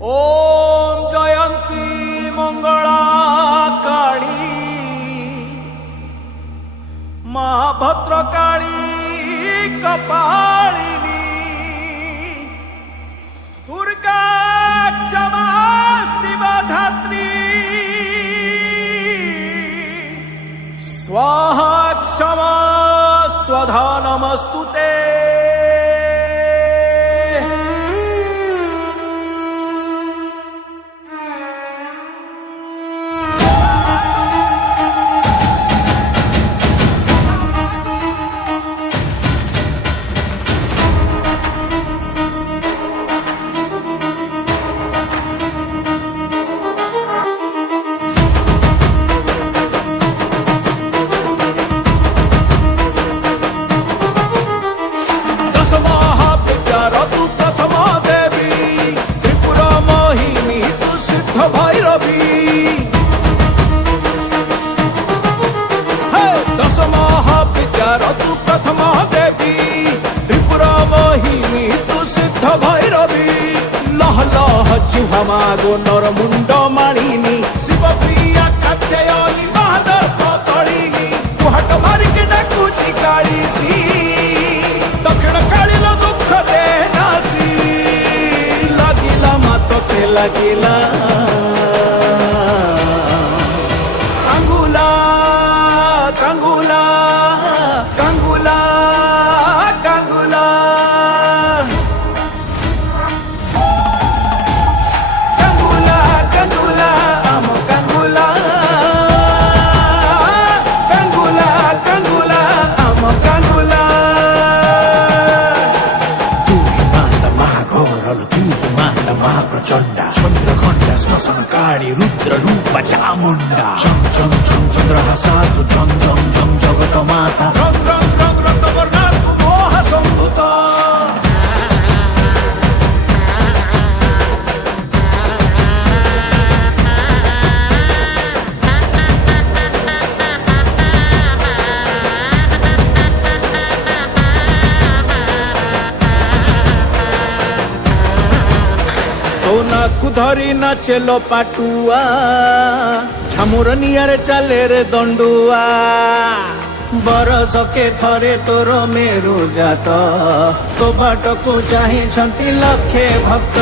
ओम जयंती मंगला काली महाभद्रकाली कपालिनी दुर्गा क्षमा शिवधात्री स्वाहा क्षमा स्वधा नमस्तुते। मागो नर मुंड मालिनी शिव प्रिया कात्यायनी महादर्प तलिनी कुहाट मारिके डाकुची काळीसी दक्षिण काळील दुःख दे नासी लागिला मातके लागिला कांगुला कांगुला कांगुला कांगुला महाप्रचंडा चंद्रखंडा श्मशान काळी रुद्र रूप चामुंडा झं झं झं चंद्रहा साधु झं झं झं जगत माता रंग रंग रंग रक्तवर्णा तू मोह संभूत नाकु धरी नाचेलो पाटुआ झामुर नियारे चाले रे दंडुआ बरसके थरे तोर मेरु जात तो बाटकु चाहि लक्षे भक्त